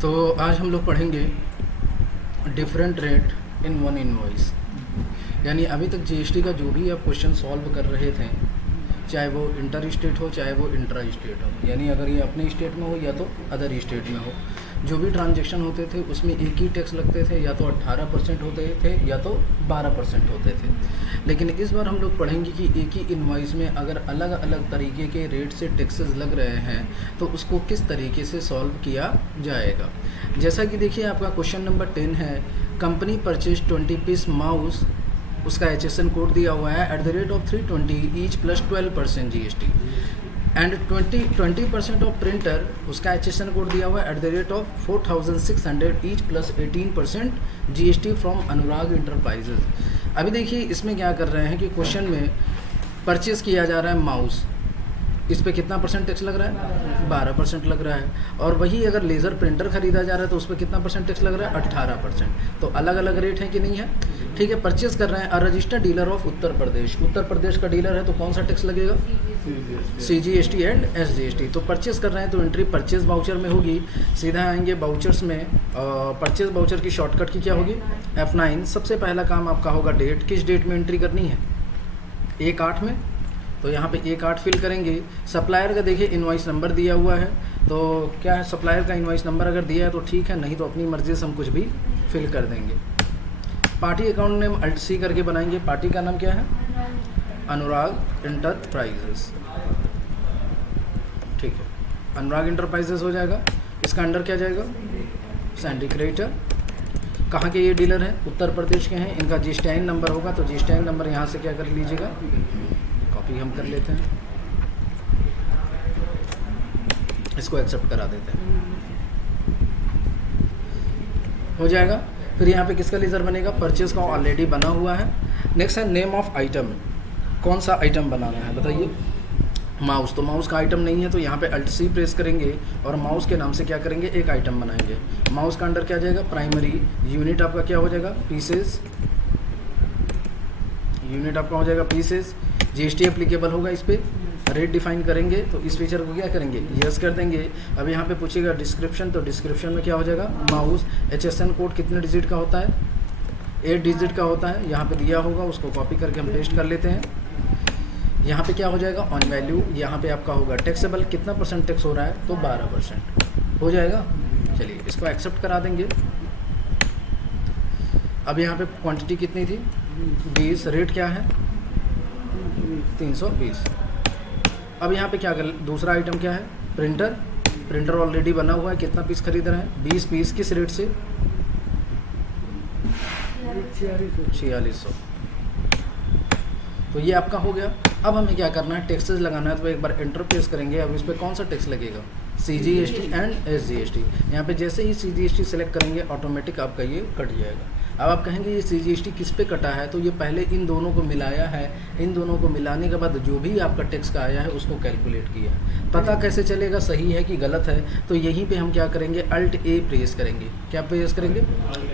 तो आज हम लोग पढ़ेंगे different rate in one invoice. यानी अभी तक जीएसटी का जो भी आप क्वेश्चन सॉल्व कर रहे थे, चाहे वो इंटर स्टेट हो चाहे वो इंट्रा स्टेट हो, यानी अगर ये अपने स्टेट में हो या तो अदर स्टेट में हो, जो भी ट्रांजैक्शन होते थे उसमें एक ही टैक्स लगते थे, या तो 18% होते थे या तो 12% होते थे। लेकिन इस बार हम लोग पढ़ेंगे कि एक ही इनवॉइस में अगर अलग अलग तरीके के रेट से टैक्सेस लग रहे हैं तो उसको किस तरीके से सॉल्व किया जाएगा। जैसा कि देखिए आपका क्वेश्चन नंबर 10 है, कंपनी परचेज 20 पीस माउस, उसका HSN कोड दिया हुआ है @ 320 each plus 12% GST and 20% of printer, उसका HSN कोड दिया हुआ है @ 4600 each plus 18% GST from Anurag enterprises. अभी देखिए इसमें क्या कर रहे हैं कि क्वेश्चन में परचेज़ किया जा रहा है माउस, इस पे कितना परसेंट टैक्स लग रहा है? 12% लग रहा है। और वही अगर लेज़र प्रिंटर खरीदा जा रहा है तो उस पर कितना परसेंट टैक्स लग रहा है? 18%। तो अलग अलग रेट है कि नहीं है? ठीक है, परचेज कर रहे हैं registered dealer of Uttar Pradesh, Uttar Pradesh का डीलर है तो कौन सा टैक्स लगेगा? CGST and SGST। तो परचेज कर रहे हैं तो एंट्री परचेज वाउचर में होगी, सीधा आएंगे वाउचर्स में। परचेज वाउचर की शॉर्टकट की क्या होगी? F9। सबसे पहला काम आपका होगा डेट, किस डेट में एंट्री करनी है? 1/8 में। तो यहाँ पे 1/8 फिल करेंगे। सप्लायर का देखिए इनवॉइस नंबर दिया हुआ है, तो क्या है, सप्लायर का इनवॉइस नंबर अगर दिया है तो ठीक है, नहीं तो अपनी मर्ज़ी से हम कुछ भी फिल कर देंगे। पार्टी अकाउंट नेम Alt+C करके बनाएंगे। पार्टी का नाम क्या है? अनुराग इंटरप्राइजेस। ठीक है, अनुराग इंटरप्राइजेस हो जाएगा। इसका अंडर क्या जाएगा? Sandy creator. कहाँ के ये डीलर हैं? उत्तर प्रदेश के हैं। इनका GSTN नंबर होगा तो GSTN नंबर यहाँ से क्या कर लीजिएगा, कॉपी हम कर लेते हैं, इसको एक्सेप्ट करा देते हैं, हो जाएगा। फिर यहाँ पे किसका लेज़र बनेगा? परचेज का ऑलरेडी बना हुआ है। नेक्स्ट है नेम ऑफ आइटम, कौन सा आइटम बनाना है बताइए? माउस, तो माउस का आइटम नहीं है तो यहाँ पे Alt+C प्रेस करेंगे और माउस के नाम से क्या करेंगे, एक आइटम बनाएंगे। माउस का अंडर क्या जाएगा? प्राइमरी। यूनिट आपका क्या हो जाएगा? पीसेस। यूनिट आपका हो जाएगा पीसेस। GST एप्लीकेबल होगा इस पर। रेट डिफाइन करेंगे तो इस फीचर को क्या करेंगे? यस कर देंगे। अब यहाँ पे पूछेगा डिस्क्रिप्शन, तो डिस्क्रिप्शन में क्या हो जाएगा? माउस। HSN कोड कितने डिजिट का होता है? 8 डिजिट का होता है। यहाँ पे दिया होगा, उसको कॉपी करके हम पेस्ट कर लेते हैं। यहाँ पे क्या हो जाएगा? On value. यहाँ पे आपका होगा टैक्सेबल, कितना परसेंट टैक्स हो रहा है? तो 12% हो जाएगा। चलिए इसको एक्सेप्ट करा देंगे। अब यहाँ पे क्वांटिटी कितनी थी? 20। रेट क्या है? 320। अब यहाँ पे क्या कर, दूसरा आइटम क्या है? प्रिंटर। प्रिंटर ऑलरेडी बना हुआ है, कितना पीस खरीद रहे हैं? 20 पीस। किस रेट से? 4600। तो ये आपका हो गया। अब हमें क्या करना है? टैक्सेस लगाना है, तो एक बार एंटर प्रेस करेंगे। अब इस पर कौन सा टैक्स लगेगा? CGST and SGST। यहाँ पे जैसे ही CGST सेलेक्ट करेंगे ऑटोमेटिक आपका ये कट जाएगा। अब आप कहेंगे ये CGST किस पे कटा है, तो ये पहले इन दोनों को मिलाया है, इन दोनों को मिलाने के बाद जो भी आपका टैक्स का आया है उसको कैलकुलेट किया है। पता कैसे चलेगा सही है कि गलत है? तो यहीं पे हम क्या करेंगे? Alt+A प्रेस करेंगे। क्या प्रेस करेंगे?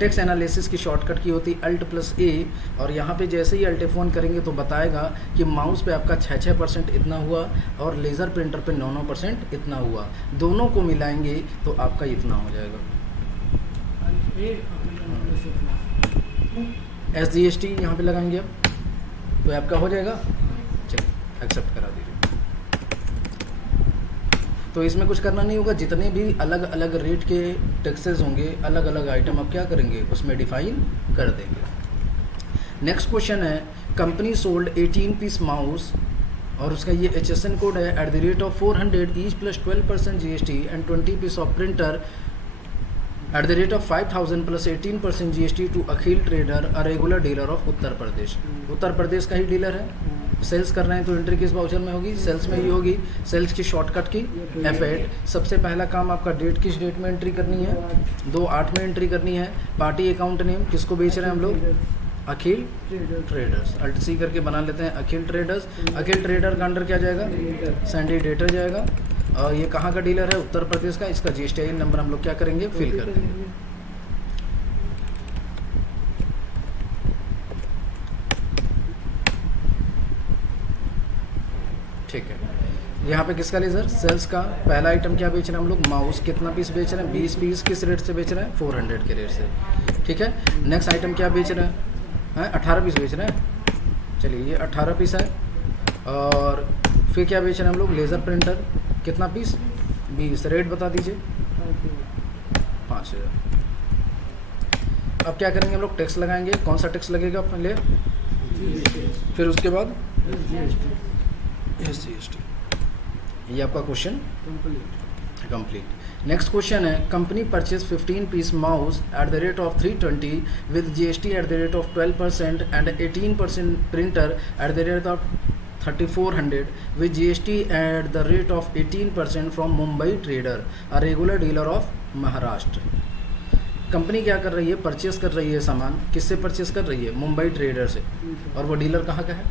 टैक्स एनालिसिस की शॉर्टकट की होती है Alt+A, और यहाँ पे जैसे ही Alt F1 करेंगे तो बताएगा कि माउस पे आपका 6% इतना हुआ और लेज़र प्रिंटर पे 9% इतना हुआ। दोनों को मिलाएंगे तो आपका इतना हो जाएगा। SGST यहाँ पे लगाएंगे अब, तो आपका हो जाएगा। चलिए एक्सेप्ट करा दीजिए। तो इसमें कुछ करना नहीं होगा, जितने भी अलग अलग रेट के टैक्सेस होंगे, अलग अलग आइटम आप क्या करेंगे? उसमें डिफाइन कर देंगे। नेक्स्ट क्वेश्चन है, कंपनी सोल्ड 18 पीस माउस और उसका ये HSN कोड है @ 400 each plus 12% GST and 20 piece of printer @ 5000 plus 18% GST to Akhil trader, a regular dealer of Uttar Pradesh. Uttar Pradesh का ही डीलर है। सेल्स कर रहे हैं तो एंट्री किस वाउचर में होगी? सेल्स में ही होगी। सेल्स की शॉर्टकट की F8। सबसे पहला काम आपका डेट, किस डेट में एंट्री करनी है? 2/8 में एंट्री करनी है। पार्टी अकाउंट नेम, किसको बेच रहे हैं हम लोग? अखिल ट्रेडर्स। Alt+C करके बना लेते हैं अखिल ट्रेडर्स। अखिल ट्रेडर का अंडर क्या जाएगा? सैंडी डेटर जाएगा। और ये कहाँ का डीलर है? उत्तर प्रदेश का। इसका GSTN नंबर हम लोग क्या करेंगे? फिल कर देंगे। ठीक है, यहाँ पे किसका लेज़र, सेल्स का। पहला आइटम क्या बेच रहे हैं हम लोग, माउस। कितना पीस बेच रहे हैं, 20 पीस। किस रेट से बेच रहे हैं, 400 के रेट से, ठीक है। नेक्स्ट आइटम क्या बेच रहे हैं, 18 पीस बेच रहे हैं। चलिए ये 18 पीस है। और फिर क्या बेच रहे हैं हम लोग, लेज़र प्रिंटर। कितना पीस, 20। रेट बता दीजिए, 5000। अब क्या करेंगे हम लोग, टैक्स लगाएंगे। कौन सा टैक्स लगेगा पहले, फिर उसके बाद SGST। ये आपका क्वेश्चन कंप्लीट। नेक्स्ट क्वेश्चन है, company purchase 15 piece mouse at the rate of 320 with GST at the rate of 12% and 18% printer at the rate of 3400 with GST at the rate of 18% from Mumbai trader a regular dealer of Maharashtra. Company क्या कर रही है, purchase कर रही है सामान। किससे purchase कर रही है, मुंबई ट्रेडर से। और वो डीलर कहाँ का है,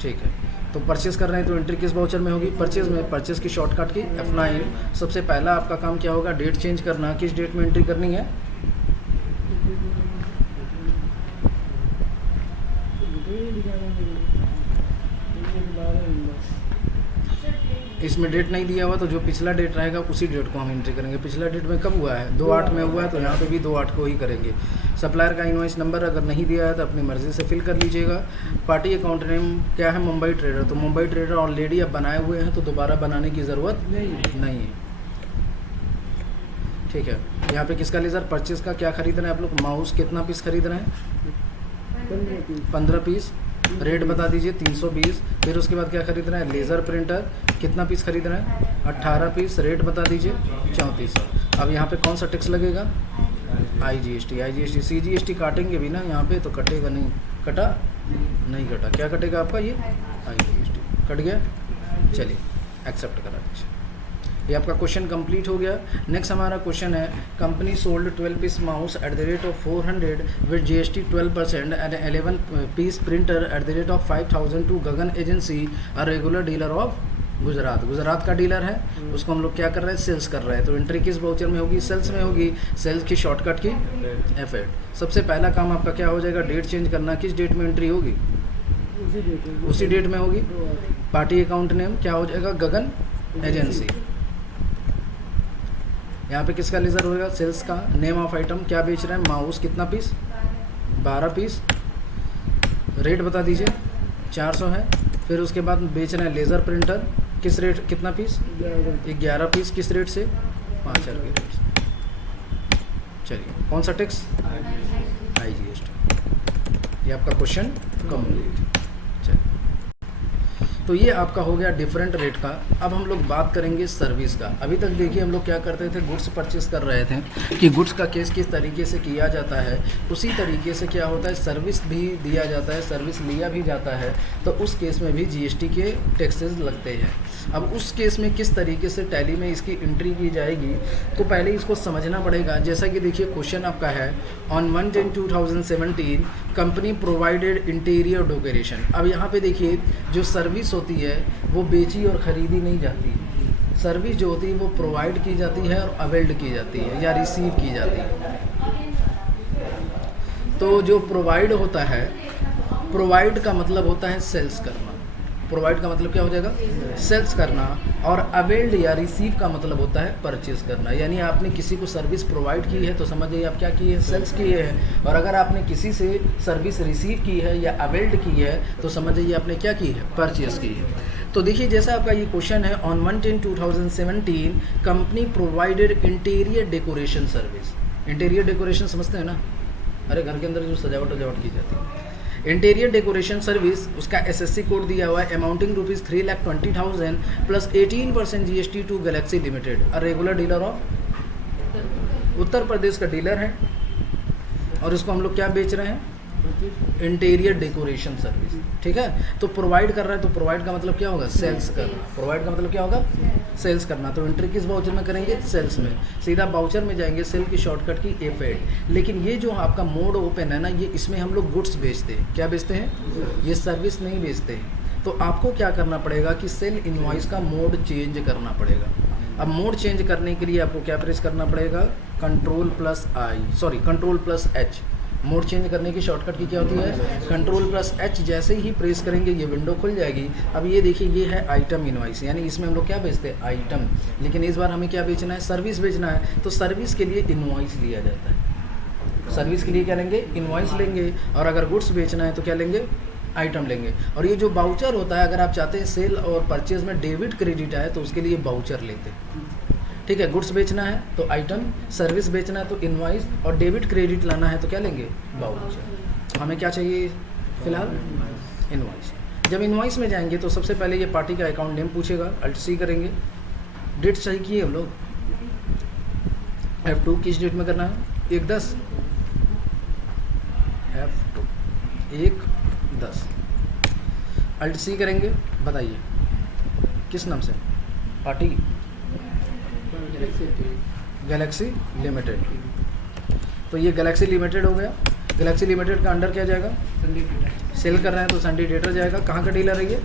ठीक है। तो परचेस कर रहे हैं तो एंट्री किस वाउचर में होगी, परचेज में। परचेज की शॉर्टकट की F9। सबसे पहला आपका काम क्या होगा, डेट चेंज करना। किस डेट में एंट्री करनी है, इसमें डेट नहीं दिया हुआ तो जो पिछला डेट रहेगा उसी डेट को हम एंट्री करेंगे। पिछला डेट में कब हुआ है, 2/8 में हुआ है, तो यहाँ पे भी 2/8 को ही करेंगे। सप्लायर का इनवॉइस नंबर अगर नहीं दिया है तो अपनी मर्ज़ी से फिल कर लीजिएगा। पार्टी अकाउंट नेम क्या है, मुंबई ट्रेडर। तो मुंबई ट्रेडर ऑलरेडी अब बनाए हुए हैं तो दोबारा बनाने की ज़रूरत नहीं है, ठीक है। यहाँ पे किसका लेज़र, परचेज का। क्या खरीद रहे हैं आप लोग, माउस। कितना पीस खरीद रहे हैं, 15 पीस। रेट बता दीजिए, 320। फिर उसके बाद क्या खरीद रहे हैं, लेज़र प्रिंटर। कितना पीस खरीद रहे हैं, 18 पीस। रेट बता दीजिए, 3400। अब यहाँ पे कौन सा टैक्स लगेगा, IGST। CGST काटेंगे भी ना यहाँ पे, तो कटेगा नहीं। कटा नहीं कटा, क्या कटेगा आपका, ये IGST कट गया। चलिए एक्सेप्ट करा दीजिए। ये आपका क्वेश्चन कंप्लीट हो गया। नेक्स्ट हमारा क्वेश्चन है, company sold 12 piece mouse at the rate of 400 with GST 12% and 11 piece printer at the rate of 5000 to Gagan agency a regular dealer of Gujarat. Gujarat का डीलर है, उसको हम लोग क्या कर रहे हैं, सेल्स कर रहे हैं। तो एंट्री किस वाउचर में होगी, सेल्स में होगी। सेल्स की शॉर्टकट की F8। सबसे पहला काम आपका क्या हो जाएगा, डेट चेंज करना। किस डेट में एंट्री होगी, उसी डेट में होगी। पार्टी अकाउंट नेम क्या हो जाएगा, गगन एजेंसी। यहाँ पे किसका लेज़र होगा, सेल्स का। नेम ऑफ आइटम क्या बेच रहे हैं, माउस। कितना पीस, 12 पीस। रेट बता दीजिए, 400 है। फिर उसके बाद बेच रहे हैं लेज़र प्रिंटर। किस रेट, कितना पीस, 11 पीस। किस रेट से, 5000 के रेट से। चलिए कौन सा टैक्स, IGST। ये आपका क्वेश्चन कंप्लीट। तो ये आपका हो गया डिफरेंट रेट का। अब हम लोग बात करेंगे सर्विस का। अभी तक देखिए हम लोग क्या करते थे, गुड्स परचेस कर रहे थे कि गुड्स का केस किस तरीके से किया जाता है, उसी तरीके से क्या होता है, सर्विस भी दिया जाता है, सर्विस लिया भी जाता है, तो उस केस में भी GST के टैक्सेस लगते हैं। अब उस केस में किस तरीके से टैली में इसकी एंट्री की जाएगी, तो पहले इसको समझना पड़ेगा। जैसा कि देखिए क्वेश्चन आपका है, on 1/10/2017 company provided interior decoration. अब यहाँ पे देखिए जो सर्विस होती है वो बेची और ख़रीदी नहीं जाती। सर्विस जो होती है वो प्रोवाइड की जाती है और अवेल्ड की जाती है या रिसीव की जाती है। तो जो प्रोवाइड होता है, प्रोवाइड का मतलब होता है सेल्स करना। प्रोवाइड का मतलब क्या हो जाएगा, सेल्स करना। और अवेल्ड या रिसीव का मतलब होता है परचेज करना। यानी आपने किसी को सर्विस प्रोवाइड की है तो समझ जाइए आप क्या किए हैं, सेल्स किए हैं। और अगर आपने किसी से सर्विस रिसीव की है या अवेल्ड की है तो समझ जाइए आपने क्या की है, परचेज की है। तो देखिए जैसा आपका ये क्वेश्चन है, on 1/10/2017 company provided interior decoration service. Interior decoration समझते हैं ना, अरे घर के अंदर जो सजावट की जाती है, इंटीरियर डेकोरेशन सर्विस। उसका SSC कोड दिया हुआ है, amounting ₹3,20,000 plus 18% GST to Galaxy Limited, a regular dealer of Uttar Pradesh का डीलर है। और इसको हम लोग क्या बेच रहे हैं, इंटीरियर डेकोरेशन सर्विस, ठीक है। तो प्रोवाइड कर रहा है, तो प्रोवाइड का मतलब क्या होगा, सेल्स करना। प्रोवाइड का मतलब क्या होगा, सेल्स करना। तो एंट्री किस वाउचर में करेंगे, सेल्स में। सीधा वाउचर में जाएंगे, सेल की शॉर्टकट की F8। लेकिन ये जो आपका मोड ओपन है ना, ये इसमें हम लोग गुड्स बेचते हैं। क्या बेचते हैं, ये सर्विस नहीं बेचते हैं। तो आपको क्या करना पड़ेगा कि सेल इनवॉइस का मोड चेंज करना पड़ेगा। अब मोड चेंज करने के लिए आपको क्या प्रेस करना पड़ेगा, Ctrl+H। मोड चेंज करने की शॉर्टकट की क्या होती है, Ctrl+H। जैसे ही प्रेस करेंगे ये विंडो खुल जाएगी। अब ये देखिए ये है आइटम इनवॉइस, यानी इसमें हम लोग क्या बेचते हैं, आइटम। लेकिन इस बार हमें क्या बेचना है, सर्विस बेचना है, तो सर्विस के लिए इनवॉइस लिया जाता है। सर्विस के लिए क्या लेंगे, इनवॉइस लेंगे। और अगर गुड्स बेचना है तो क्या लेंगे, आइटम लेंगे। और ये जो बाउचर होता है, अगर आप चाहते हैं सेल और परचेज में डेबिट क्रेडिट आए तो उसके लिए बाउचर लेते हैं। ठीक है, गुड्स बेचना है तो आइटम, सर्विस बेचना है तो इनवॉइस, और डेबिट क्रेडिट लाना है तो क्या लेंगे, बाउचर। हमें क्या चाहिए फिलहाल, इनवॉइस। जब इनवॉइस में जाएंगे तो सबसे पहले ये पार्टी का अकाउंट नेम पूछेगा, Alt+C करेंगे। डेट सही किए हम लोग, F2 किस डेट में करना है, 1/10, F2 1/10। Alt+C करेंगे, बताइए किस नाम से, पार्टी गैलेक्सी लिमिटेड। तो ये गैलेक्सी लिमिटेड हो गया। गैलेक्सी लिमिटेड का अंडर क्या जाएगा, सेल कर रहे हैं तो सन्डी डेटर जाएगा। कहाँ का डीलर है ये,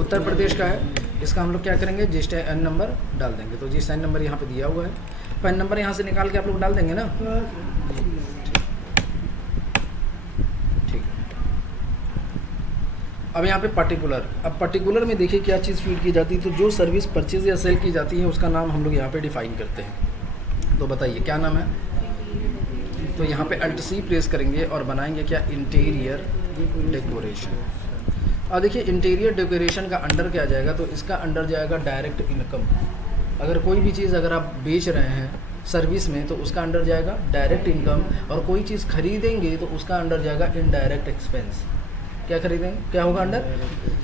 उत्तर प्रदेश का है। इसका हम लोग क्या करेंगे, GSTN नंबर डाल देंगे। तो GSTN नंबर यहाँ पे दिया हुआ है, पैन नंबर यहाँ से निकाल के आप लोग डाल देंगे ना, ठीक है। अब यहाँ पे पर्टिकुलर, अब पर्टिकुलर में देखिए क्या चीज़ फीड की जाती है। तो जो सर्विस परचेज या सेल की जाती है उसका नाम हम लोग यहाँ पे डिफाइन करते हैं। तो बताइए क्या नाम है। तो यहाँ पे Alt+C प्रेस करेंगे और बनाएंगे क्या, इंटीरियर डेकोरेशन। और देखिए इंटीरियर डेकोरेशन का अंडर क्या जाएगा, तो इसका अंडर जाएगा डायरेक्ट इनकम। अगर कोई भी चीज़ अगर आप बेच रहे हैं सर्विस में तो उसका अंडर जाएगा डायरेक्ट इनकम, और कोई चीज़ खरीदेंगे तो उसका अंडर जाएगा इनडायरेक्ट एक्सपेंस। क्या खरीदेंगे, क्या होगा अंडर,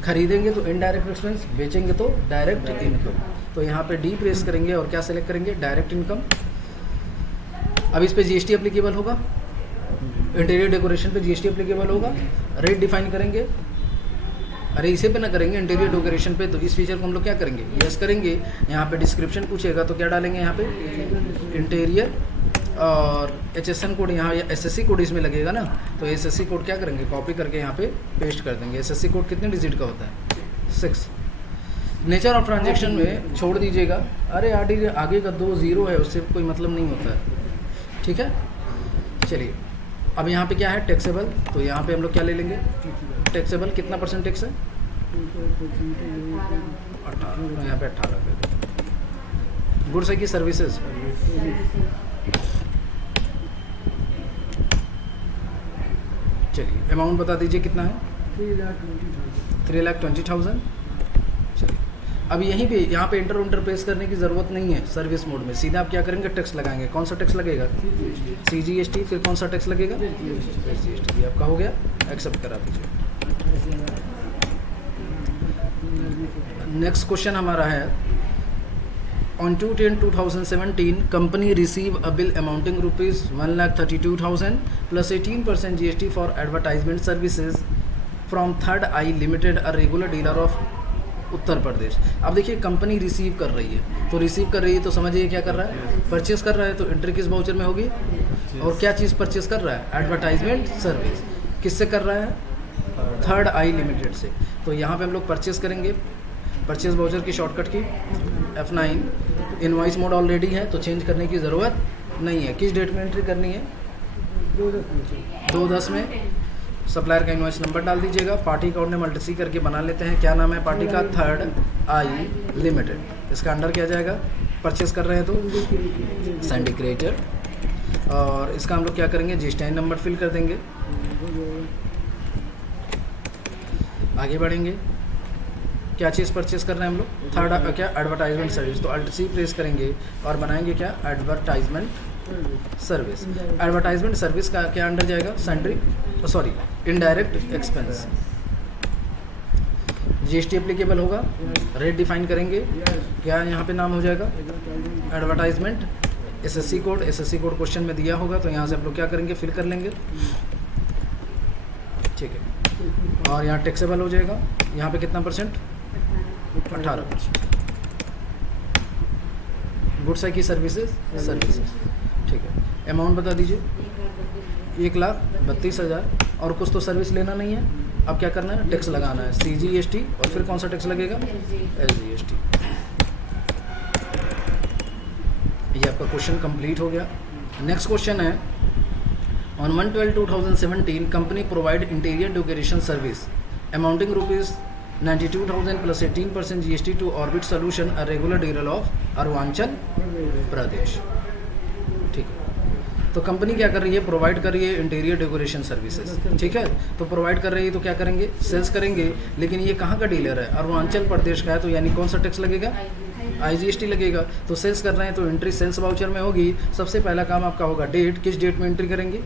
खरीदेंगे तो इनडायरेक्ट एक्सपेंस, बेचेंगे तो डायरेक्ट इनकम। तो यहाँ पे डी प्रेस करेंगे और क्या सेलेक्ट करेंगे, डायरेक्ट इनकम। अब इस पे GST एप्लीकेबल होगा, इंटीरियर डेकोरेशन पे GST एप्लीकेबल होगा। रेट डिफाइन करेंगे, अरे इसे पे ना करेंगे इंटीरियर डेकोरेशन पे, तो इस फीचर को हम लोग क्या करेंगे, यस करेंगे। यहाँ पे डिस्क्रिप्शन पूछेगा तो क्या डालेंगे, यहाँ पे इंटीरियर, और HSN कोड यहाँ या SSC कोड इसमें लगेगा ना, तो SSC कोड क्या करेंगे, कॉपी करके यहाँ पे पेस्ट कर देंगे। SSC कोड कितने डिजिट का होता है, 6। नेचर ऑफ ट्रांजेक्शन में छोड़ दीजिएगा, अरे आगे का 2 0 है, उससे कोई मतलब नहीं होता है, ठीक है। चलिए अब यहाँ पे क्या है, टैक्सेबल। तो यहाँ पे हम लोग क्या ले लेंगे, टैक्सेबल कितना % टैक्स है, 18, यहाँ पे 18। गुड्स है कि सर्विसेज, चलिए अमाउंट बता दीजिए कितना है, 3,20,000। चलिए अब यहीं पे यहाँ पे इंटर प्रेस करने की ज़रूरत नहीं है। सर्विस मोड में सीधा आप क्या करेंगे, टैक्स लगाएंगे। कौन सा टैक्स लगेगा, CGST। फिर कौन सा टैक्स लगेगा, GST। आपका हो गया, एक्सेप्ट करा दीजिए। नेक्स्ट क्वेश्चन हमारा है, on 2/10/2017 company receive a bill amounting ₹1,32,000 plus 18% GST for advertisement services from Third Eye Limited, a regular dealer of Uttar Pradesh. अब देखिए कंपनी रिसीव कर रही है, तो रिसीव कर रही है तो समझिए क्या कर रहा है, परचेस कर रहा है। तो एंट्री किस बाउचर में होगी, और क्या चीज़ परचेस कर रहा है, एडवर्टाइजमेंट सर्विस। किससे कर रहा है, थर्ड आई लिमिटेड से। तो यहाँ पे हम लोग परचेस करेंगे, परचेस बाउचर की शॉर्टकट की F9। इनवॉइस मोड ऑलरेडी है तो चेंज करने की ज़रूरत नहीं है। किस डेट में एंट्री करनी है, 2/10 में। सप्लायर का इनवॉइस नंबर डाल दीजिएगा। पार्टी अकाउंट नेम Alt+C करके बना लेते हैं। क्या नाम है पार्टी का, थर्ड आई लिमिटेड। इसका अंडर क्या जाएगा, परचेस कर रहे हैं तो सैंडी क्रिएटर, और इसका हम लोग क्या करेंगे, GSTN नंबर फिल कर देंगे। आगे बढ़ेंगे, क्या चीज़ परचेस कर रहे हैं हम लोग, थर्ड क्या, एडवर्टाइजमेंट सर्विस। तो Alt+C प्रेस करेंगे और बनाएंगे क्या, एडवर्टाइजमेंट सर्विस। एडवर्टाइजमेंट सर्विस का क्या अंडर जाएगा, sundry, sorry indirect expense. GST applicable होगा। रेट डिफाइन करेंगे, क्या यहाँ पे नाम हो जाएगा, एडवर्टाइजमेंट। SSC कोड क्वेश्चन में दिया होगा, तो यहाँ से आप लोग क्या करेंगे, फिल कर लेंगे, ठीक है। और यहाँ टैक्सेबल हो जाएगा, यहाँ पे कितना %, 18%। गुड्स है कि सर्विसेज, ठीक है। अमाउंट बता दीजिए, 1,32,000। और कुछ तो सर्विस लेना नहीं है, अब क्या करना है, टैक्स लगाना है, CGST। और फिर कौन सा टैक्स लगेगा, SGST। ये आपका क्वेश्चन कंप्लीट हो गया। नेक्स्ट क्वेश्चन है, On 1/12/2017, company provide interior decoration service amounting rupees 92,000 plus 18% GST to Orbit Solution, a regular dealer of Arunachal Pradesh. ठीक है, तो कंपनी क्या कर रही है, प्रोवाइड कर रही है इंटीरियर डेकोरेशन सर्विसेज। ठीक है, तो प्रोवाइड कर रही है तो क्या करेंगे, सेल्स करेंगे। लेकिन ये कहाँ का डीलर है, अरुणाचल प्रदेश का है, तो यानी कौन सा टैक्स लगेगा, IGST लगेगा। तो सेल्स कर रहे हैं तो एंट्री सेल्स वाउचर में होगी। सबसे पहला काम आपका होगा डेट, किस डेट में एंट्री करेंगे,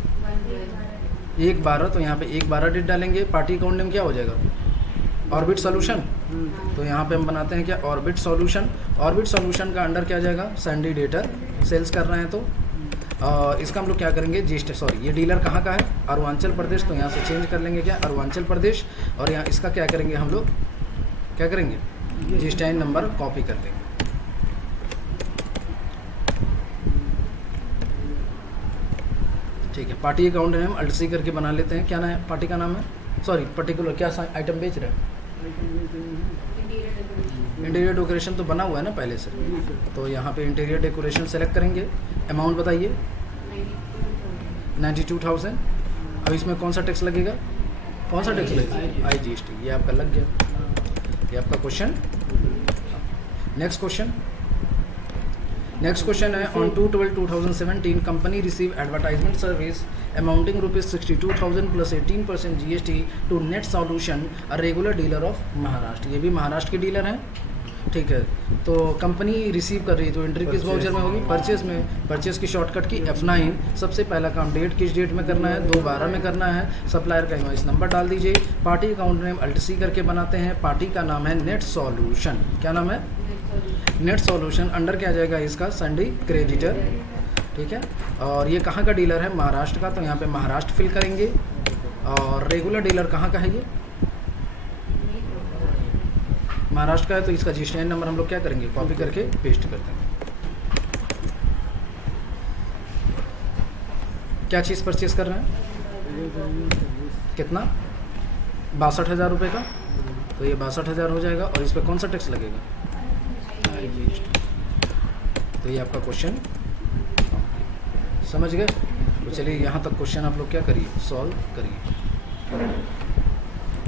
1/12, तो यहाँ पे 1/12 डेट डालेंगे। पार्टी अकाउंट नेम क्या हो जाएगा, ऑर्बिट सॉल्यूशन। तो यहाँ पे हम बनाते हैं क्या, ऑर्बिट सॉल्यूशन। ऑर्बिट सॉल्यूशन का अंडर क्या जाएगा, सैंडी डेटर। सेल्स कर रहे हैं तो इसका हम लोग क्या करेंगे, जीएसटी, सॉरी ये डीलर कहाँ का है, अरुणाचल प्रदेश, तो यहाँ से चेंज कर लेंगे क्या, अरुणाचल प्रदेश। और यहाँ इसका क्या करेंगे हम लोग, क्या करेंगे, GSTN नंबर कॉपी कर लेंगे। ठीक है, party account name alt C करके बना लेते हैं। क्या नाम है पार्टी का, नाम है, सॉरी पर्टिकुलर क्या आइटम बेच रहे हैं, इंटीरियर डेकोरेशन तो बना हुआ है ना पहले से। तो यहाँ पे इंटीरियर डेकोरेशन सेलेक्ट करेंगे। अमाउंट बताइए 92,000। अब इसमें कौन सा टैक्स लगेगा, कौन सा टैक्स लगेगा, IGST। ये आपका लग गया, ये आपका क्वेश्चन। नेक्स्ट क्वेश्चन है, on 2/12/2017 company receive advertisement service amounting ₹62,000 plus 18% GST to net solution, a regular dealer of Maharashtra. ये भी महाराष्ट्र के डीलर हैं। ठीक है, तो कंपनी रिसीव कर रही है तो एंट्री किस वाउचर में होगी, परचेस में। परचेस की शॉर्टकट की F9। सबसे पहला काम डेट, किस डेट में करना है, 2/12 में करना है। सप्लायर का इनवॉइस नंबर डाल दीजिए। Party account name alt C करके बनाते हैं। पार्टी का नाम है नेट सॉल्यूशन। क्या नाम है, नेट सॉल्यूशन। अंडर क्या जाएगा इसका, सैंडी क्रेडिटर। ठीक है, और ये कहाँ का डीलर है, महाराष्ट्र का, तो यहाँ पे महाराष्ट्र फिल करेंगे। और रेगुलर डीलर कहाँ का है, ये महाराष्ट्र का है, तो इसका GSTN नंबर हम लोग क्या करेंगे, कॉपी करके पेस्ट कर देंगे। क्या चीज़ परचेस कर रहे हैं, कितना, 62,000 रुपये का, तो ये 62,000 हो जाएगा। और इस पर कौन सा टैक्स लगेगा, IGST। तो ये आपका क्वेश्चन समझ गए। तो चलिए यहाँ तक क्वेश्चन आप लोग क्या करिए, सॉल्व करिए।